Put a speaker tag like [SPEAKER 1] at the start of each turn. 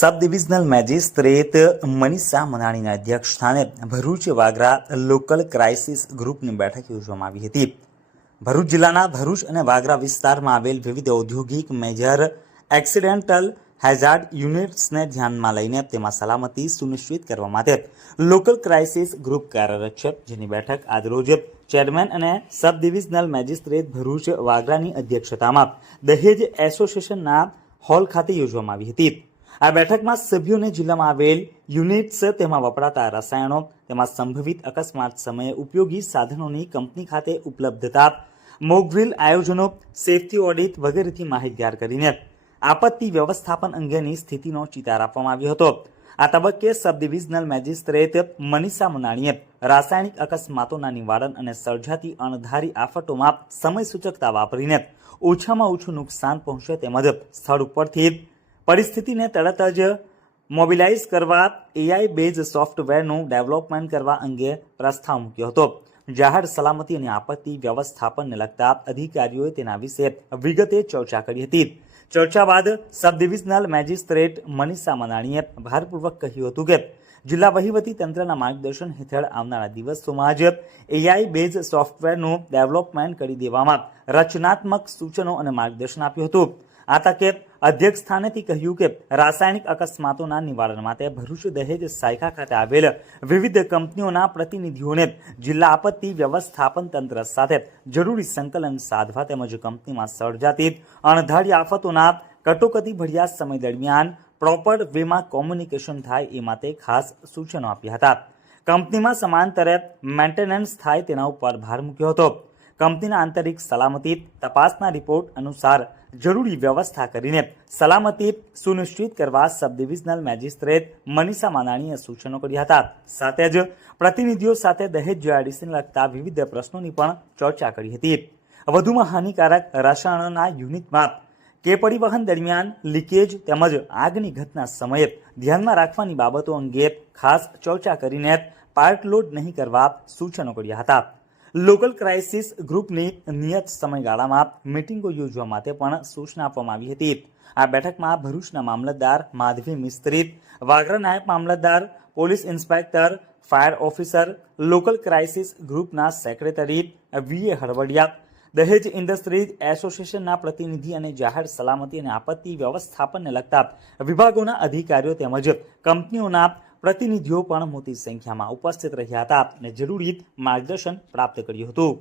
[SPEAKER 1] સબ divisional magistrate Manisha મનાણીના અધ્યક્ષ સ્થાને ભરૂચ વાગરા લોકલ ક્રાઇસિસ ગ્રુપની બેઠક યોજવામાં આવી હતી. ભરૂચ જિલ્લાના ભરૂચ અને વાગરા વિસ્તારમાં આવેલ વિવિધ ઔદ્યોગિક મેજર એક્સિડેન્ટલ હેઝાર્ડ યુનિટ્સને ધ્યાનમાં લઈને તેમાં સલામતી સુનિશ્ચિત કરવા માટે લોકલ ક્રાઇસિસ ગ્રુપ કાર્યરત છે. જેની બેઠક આજરોજ ચેરમેન અને સબ ડિવિઝનલ મેજિસ્ટ્રેટ ભરૂચ વાગરાની અધ્યક્ષતામાં દહેજ એસોસિએશનના હોલ ખાતે યોજવામાં આવી હતી. આ બેઠકમાં સભ્યોને જિલ્લામાં આવેલ યુનિટ્સ તેમાં વપરાતા રસાયણો, તેમાં સંભવિત અકસ્માત સમયે ઉપયોગી સાધનોની કંપની ખાતે ઉપલબ્ધતા, મોકડ્રીલ આયોજનો, સેફટી ઓડિટ વગેરેથી માહિતગાર કરીને આપત્તિ વ્યવસ્થાપન અંગેની સ્થિતિનો ચિતાર આપવામાં આવ્યો હતો. આ તબક્કે સબ ડિવિઝનલ મેજિસ્ટ્રેટ મનીષા મનાણીએ રાસાયણિક અકસ્માતોના નિવારણ અને સર્જાતી અણધારી આફતોમાં સમય સૂચકતા વાપરીને ઓછામાં ઓછું નુકસાન પહોંચે તેમજ સ્થળ ઉપરથી પરિસ્થિતિને તરત જ મોબિલાઇઝ કરવા એઆઈ બેઝ સોફ્ટવેરનું ડેવલપમેન્ટ કરવા અંગે પ્રસ્તાવ મૂક્યો હતો. જાહેર સલામતી અને આપત્તિ વ્યવસ્થાપનને લગતા અધિકારીઓએ તેના વિશે વિગતે ચર્ચા કરી હતી. ચર્ચા બાદ સબ ડિવિઝનલ મેજિસ્ટ્રેટ મનીષા મનાણીએ ભારપૂર્વક કહ્યું હતું કે જિલ્લા વહીવટી તંત્રના માર્ગદર્શન હેઠળ આવનારા દિવસોમાં જ એઆઈ બેઝ સોફ્ટવેરનું ડેવલપમેન્ટ કરી દેવામાં રચનાત્મક સૂચનો અને માર્ગદર્શન આપ્યું હતું. આ તકે અધ્યક્ષ સ્થાનેથી કહ્યું કે રાસાયણિક અકસ્માતોના નિવારણ માટે ભરૂચ દહેજ સાયકા ખાતે આવેલ વિવિધ કંપનીઓના પ્રતિનિધિઓને જિલ્લા આપત્તિ વ્યવસ્થાપન તંત્ર સાથે જરૂરી સંકલન સાધવા તેમજ કંપનીમાં સર્જાતી અણધારી આફતોના કટોકટી ભર્યા સમય દરમિયાન પ્રોપર વેમાં કોમ્યુનિકેશન થાય એ માટે ખાસ સૂચનો આપ્યા હતા. કંપનીમાં સમાંતરે મેન્ટેનન્સ થાય તેના ઉપર ભાર મૂક્યો હતો. કંપનીના આંતરિક સલામતી તપાસના રિપોર્ટ અનુસાર જરૂરી વ્યવસ્થા કરીને સલામતી સુનિશ્ચિત કરવા સબ ડિવિઝનલ મેજિસ્ટ્રેટ મનીષા માનાણીએ સૂચનો કર્યા હતા. સાથે જ પ્રતિનિધિઓ સાથે દહેજ જીઆઈડીસીને લગતા વિવિધ પ્રશ્નોની પણ ચર્ચા કરી હતી. વધુમાં હાનિકારક રસાયણોના યુનિટમાં કે પરિવહન દરમિયાન લીકેજ તેમજ આગની ઘટના સમયે ધ્યાનમાં રાખવાની બાબતો અંગે ખાસ ચર્ચા કરીને પાર્ટ લોડ નહીં કરવા સૂચનો કર્યા હતા. લોકલ ક્રાઇસિસ ગ્રુપની નિયત સમયગાળામાં મિટિંગો યોજવા માટે પણ સૂચના આપવામાં આવી હતી. આ બેઠકમાં ભરૂચના મામલતદાર માધવી મિસ્ત્રી, વાગરા નાયબ મામલતદાર, police inspector, fire officer local crisis ગ્રુપના secretary V A Halvadiya Dahej industries એસોસિએશનના પ્રતિનિધિ અને જાહેર સલામતી અને આપત્તિ વ્યવસ્થાપનને લગતા વિભાગોના અધિકારીઓ તેમજ કંપનીઓના પ્રતિનિધિઓ પણ મોટી સંખ્યામાં ઉપસ્થિત રહ્યા હતા અને જરૂરી માર્ગદર્શન પ્રાપ્ત કર્યું હતું.